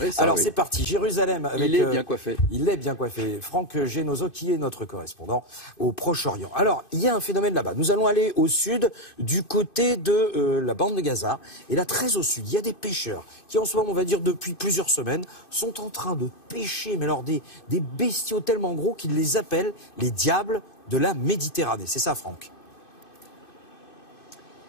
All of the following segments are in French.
Oui, ça, Alors oui. c'est parti, Jérusalem. Avec, il est bien coiffé. Il est bien coiffé. Franck Génoso, qui est notre correspondant au Proche-Orient. Alors, il y a un phénomène là-bas. Nous allons aller au sud, du côté de la bande de Gaza. Et là, très au sud, il y a des pêcheurs qui, en ce moment, on va dire depuis plusieurs semaines, sont en train de pêcher, mais alors des bestiaux tellement gros qu'ils les appellent les diables de la Méditerranée. C'est ça, Franck?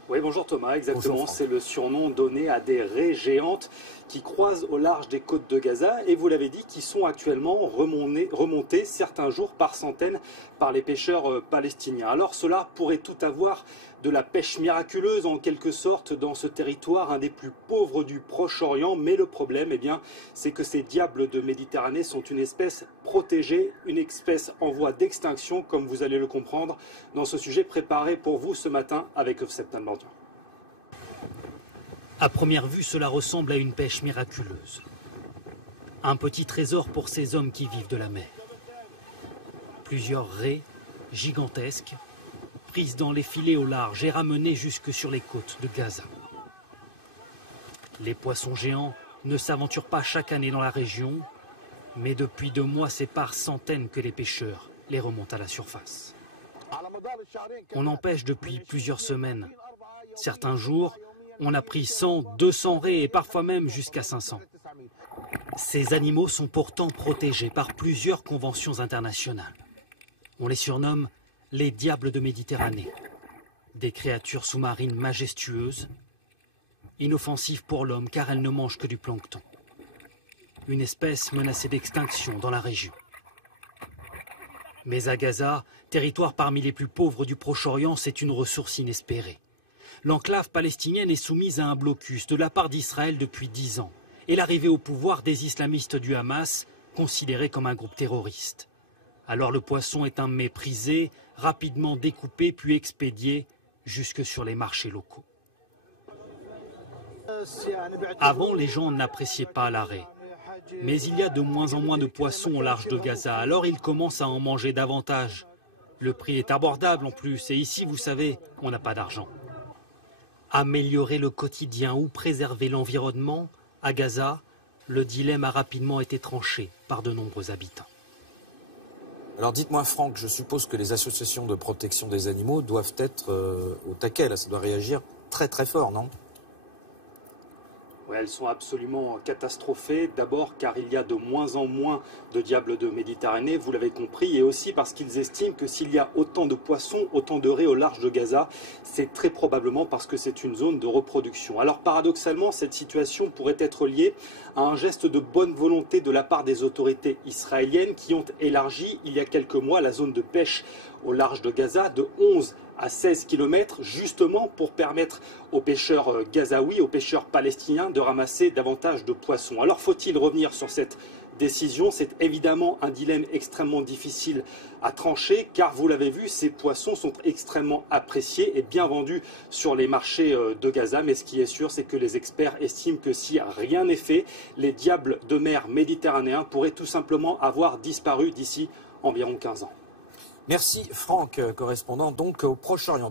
Oui, bonjour Thomas, exactement. C'est le surnom donné à des raies géantes qui croisent au large des côtes de Gaza et vous l'avez dit, qui sont actuellement remontées certains jours par centaines par les pêcheurs palestiniens. Alors cela pourrait tout avoir de la pêche miraculeuse en quelque sorte dans ce territoire, un des plus pauvres du Proche-Orient. Mais le problème, eh bien, c'est que ces diables de Méditerranée sont une espèce protégée, une espèce en voie d'extinction, comme vous allez le comprendre dans ce sujet préparé pour vous ce matin avec Septan Bandian. À première vue, cela ressemble à une pêche miraculeuse. Un petit trésor pour ces hommes qui vivent de la mer. Plusieurs raies gigantesques, prises dans les filets au large et ramenées jusque sur les côtes de Gaza. Les poissons géants ne s'aventurent pas chaque année dans la région, mais depuis 2 mois, c'est par centaines que les pêcheurs les remontent à la surface. On en pêche depuis plusieurs semaines. Certains jours, on a pris 100, 200 raies et parfois même jusqu'à 500. Ces animaux sont pourtant protégés par plusieurs conventions internationales. On les surnomme les diables de Méditerranée. Des créatures sous-marines majestueuses, inoffensives pour l'homme car elles ne mangent que du plancton. Une espèce menacée d'extinction dans la région. Mais à Gaza, territoire parmi les plus pauvres du Proche-Orient, c'est une ressource inespérée. L'enclave palestinienne est soumise à un blocus de la part d'Israël depuis 10 ans et l'arrivée au pouvoir des islamistes du Hamas, considérés comme un groupe terroriste. Alors le poisson est un mets prisé, rapidement découpé puis expédié jusque sur les marchés locaux. Avant, les gens n'appréciaient pas la raie. Mais il y a de moins en moins de poissons au large de Gaza, alors ils commencent à en manger davantage. Le prix est abordable en plus, et ici, vous savez, on n'a pas d'argent. Améliorer le quotidien ou préserver l'environnement, à Gaza, le dilemme a rapidement été tranché par de nombreux habitants. Alors dites-moi Franck, je suppose que les associations de protection des animaux doivent être au taquet, là, ça doit réagir très très fort, non ? Ouais, elles sont absolument catastrophées, d'abord car il y a de moins en moins de diables de Méditerranée, vous l'avez compris, et aussi parce qu'ils estiment que s'il y a autant de poissons, autant de raies au large de Gaza, c'est très probablement parce que c'est une zone de reproduction. Alors paradoxalement, cette situation pourrait être liée à un geste de bonne volonté de la part des autorités israéliennes qui ont élargi il y a quelques mois la zone de pêche au large de Gaza de 11 à 16 km, justement pour permettre aux pêcheurs gazaouis, aux pêcheurs palestiniens de ramasser davantage de poissons. Alors faut-il revenir sur cette décision? C'est évidemment un dilemme extrêmement difficile à trancher, car vous l'avez vu, ces poissons sont extrêmement appréciés et bien vendus sur les marchés de Gaza. Mais ce qui est sûr, c'est que les experts estiment que si rien n'est fait, les diables de mer méditerranéens pourraient tout simplement avoir disparu d'ici environ 15 ans. Merci Franck, correspondant donc au Proche-Orient.